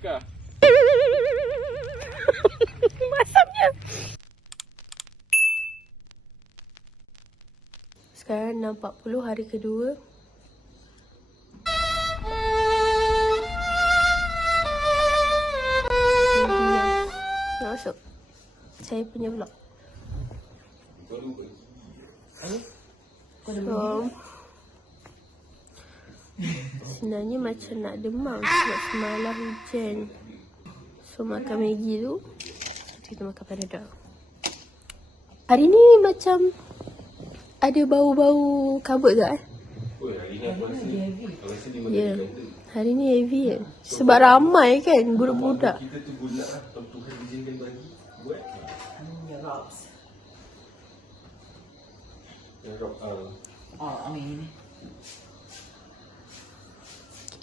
Kak. Masamnya. Sekarang 6.40 hari kedua. Nak masuk saya punya vlog. So, sebenarnya macam nak demam sebab semalam hujan. So makan Maggi tu, kita makan Panadol. Hari ni macam ada bau-bau kabut tak Oh, hari ni aku rasa dia Ya, hari ni heavy kan. Sebab ramai kan budak-budak. Kita tu guna lah. Tuhan izinkan bagi. Buat. Yang rock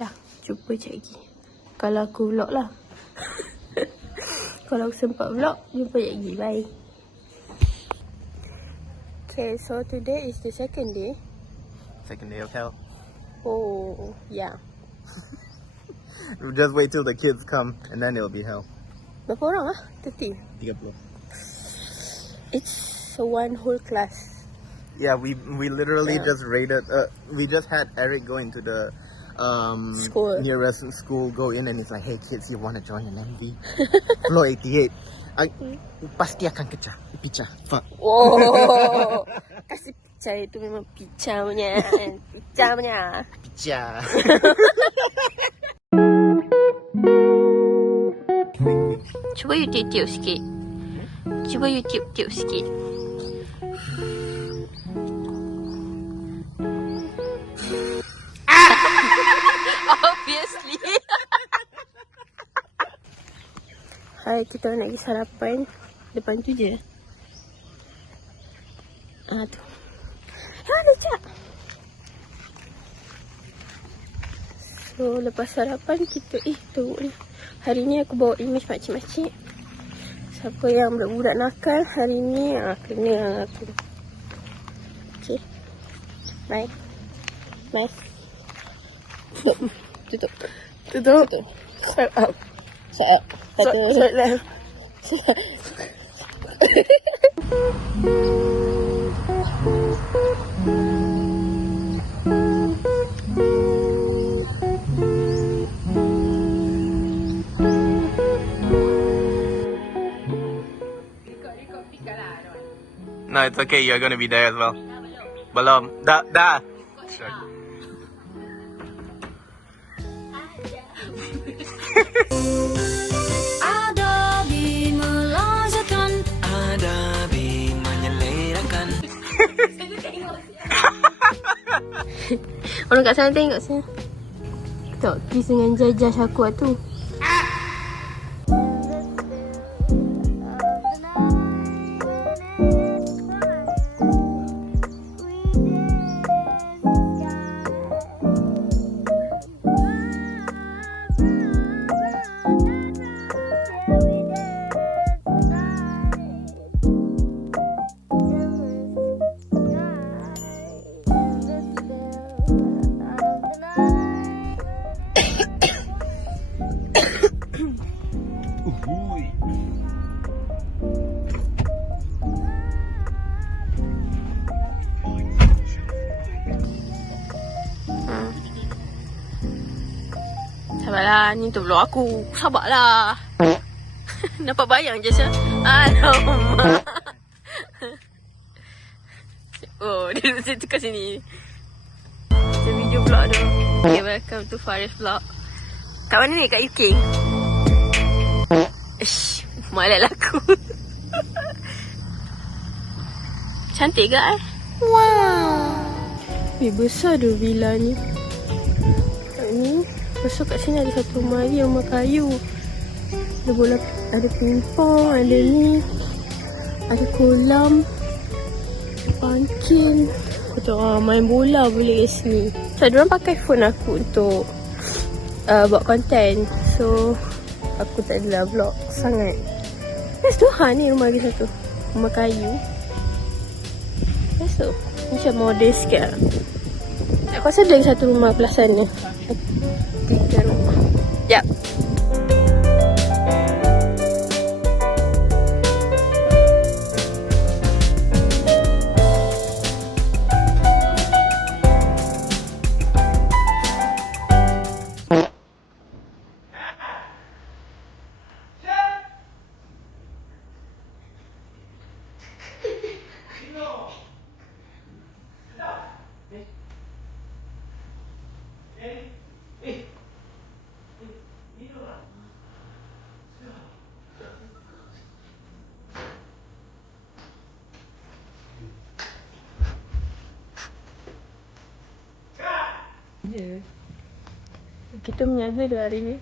Lah, jumpa sekejap lagi. Kalau aku vlog lah. Kalau aku sempat vlog, jumpa sekejap lagi. Bye. Okay, so today is the second day. Second day of hell. Oh, yeah. Just wait till the kids come and then it'll be hell. Berapa orang ah? 30? 30. It's one whole class. Yeah, we literally Yeah. just raided. We just had Eric go into the School. nearest school, go in, and it's like, hey kids, you want to join an MV? Floor 88. Pasti akan pecah. Fuck. Oh, kasih picah itu memang picah punya. Picah punya. Pecah. Cuba you tiup sikit. Cuba you tiup sikit. Obviously. Hai, kita nak pergi sarapan. Depan tu je. Tu. Ada tak? So, lepas sarapan kita teruk ni. Hari ni aku bawa image makcik-makcik. Siapa yang budak-budak nakal hari ni kena aku. Okay. Bye. Bye. Tutup. Shut up. Shut left. No, it's okay. You're gonna be there as well. Belum. Dah. Sure. Ada bi melazatkan, ada bi menyelerakan. Orang kat sana tengok sini. Tengok kiss dengan jajah Syakuat tu. Sabarlah, ni untuk vlog aku. Sabarlah. Nampak bayang je sah. Alamak. Oh, dia duduk situ kat sini. It's a video vlog tu. Okay, welcome to Faris vlog. Kat mana ni? Kat UK? Ish, malah laku. Cantik ke Wow. Besar tu villa ni. Ni masuk kat sini ada satu rumah lagi, rumah kayu. Ada bola, ada pingpong, ada ni. Ada kolam. Pangkil. Aku tengok main bola boleh kat sini. So, diorang pakai phone aku untuk buat konten. So, aku tak adalah vlog sangat. Lepas tu, ni rumah lagi satu. Rumah kayu. Lepas tu, macam model sikit lah. Aku rasa ada lagi satu rumah belah sana. 3 rumah. Sekejap. Kita mengajar dua hari ni.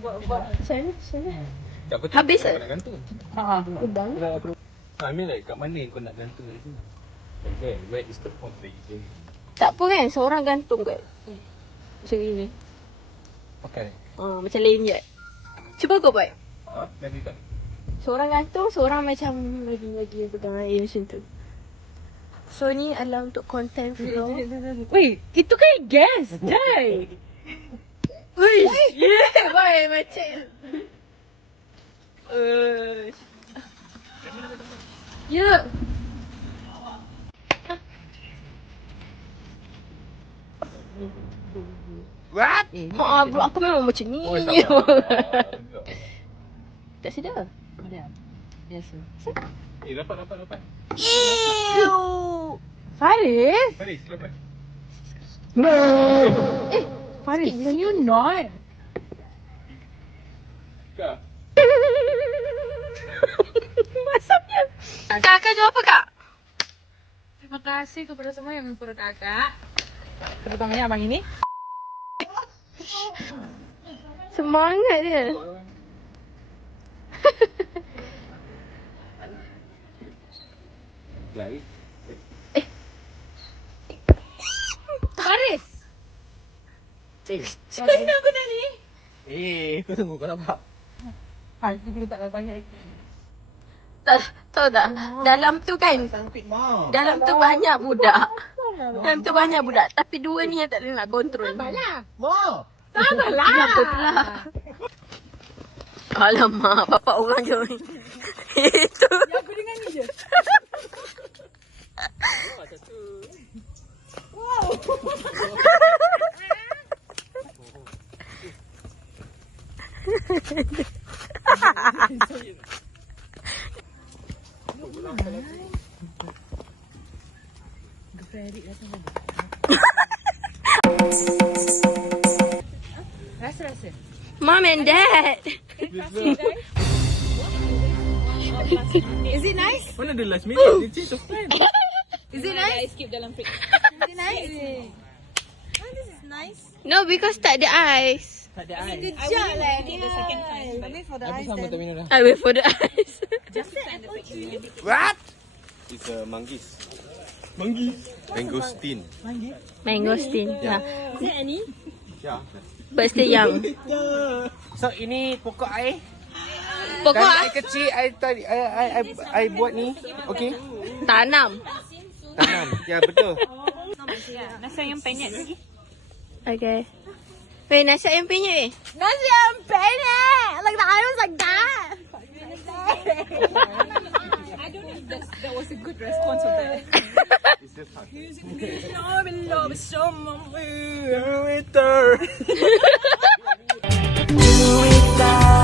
Buat sana. Tak betul. Habis kau ke? nak gantung. Udang. I mean like kat mana kau nak gantung kat sini? Okay, where is the point that you Tak apa kan, seorang gantung kat macam ini. Okay. Macam lenjet. Cuba kau buat. Lagi tak? Seorang gantung, seorang macam lagi pegang air macam tu. So ni adalah untuk content vlog. Wait, itu kan gas. Jai. Wih, yeah, baik macam. Ya. What? Maaf bro, aku memang macam ni. Oh, tak apa. Tak sedar. Biasa. Dapat. Ew. Faris? Faris, dapat. Faris, can you not? Kak. Masuknya. Kakak jawab apa kak? Terima kasih kepada semua yang mensupport kakak. Terutamanya abang ini. Semangat dia. Lagi. Faris. Kau aku tadi. Kau tunggu kau nampak. Pasti kita tak datang lagi. Tahu tak? Dalam tu kan, dalam tu banyak budak. Dalam tu banyak budak. Tapi dua ni yang tak boleh nak kontrol. Mau. Kenapa pula? Alamak, bapak orang je. Itu. Ya, aku dengar ni je. Rasa-rasa. Mom and Dad. Is it nice? Mana ada last minute? Dia change of plan. Is it nice? I skip dalam fridge. Is it nice? Oh, this is nice. No, because tak ada ice. Kejap lah ni. The second time. I wait for the ice then. I wait for the ice. Just send the fridge. What? It's a manggis. Mangosteen. Mangosteen. Yeah. Is it any? Yeah. But still young. So ini pokok air. Pokok Air kecil I buat ni. Okay. tanam. Tanam. Ya betul. Nasi yang penyet lagi. Okay. Wait, nasi ayam penyet. Nasi yang penyet! Like the eye was like that! I don't know if that was a good response of that. It's just hard. Juwita,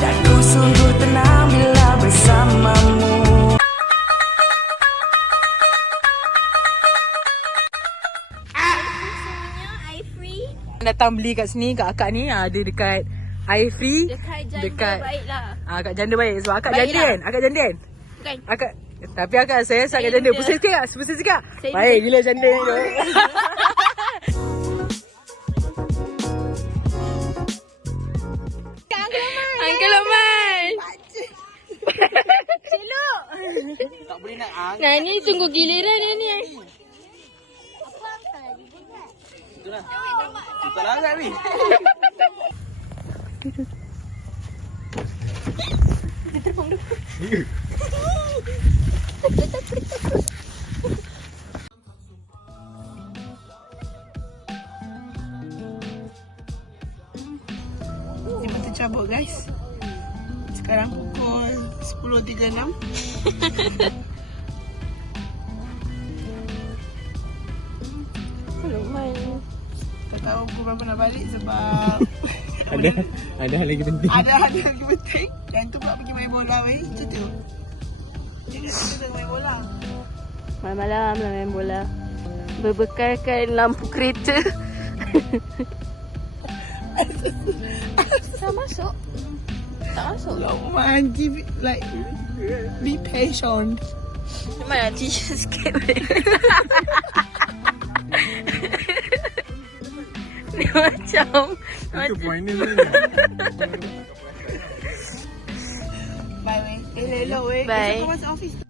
dan ku sungguh tenang bila bersamamu. Datang beli kat sini, kat akak ni ada dekat air free. Dekat baik lah. Akak janda baik sebab akak Baik janda lah. kan? Akak janda kan? Bukan. Akak tapi akak saya akak janda. Janda. Pusing sikit tak? Pusing sikit tak? Saya Baik gila janda ni tu. Uncle Oman. Tak boleh nak ang. Nah, ni tunggu giliran dia ni. Kita larat ni. Memang tercabut guys. Sekarang pukul 10.36. Tak tahu pukul berapa nak balik sebab Ada hal lagi penting. ada lagi penting. Dan tu pula pergi main bola weh. Macam tu. Dia kat situ tengah main bola. Malam-malam lah main bola. Berbekalkan lampu kereta Tak masuk. Tak masuk. Man, give it like be patient. Mana teacher sikit boleh. Ni macam point ni. Bye weh. Elok weh. Bye. Esok kau masuk office.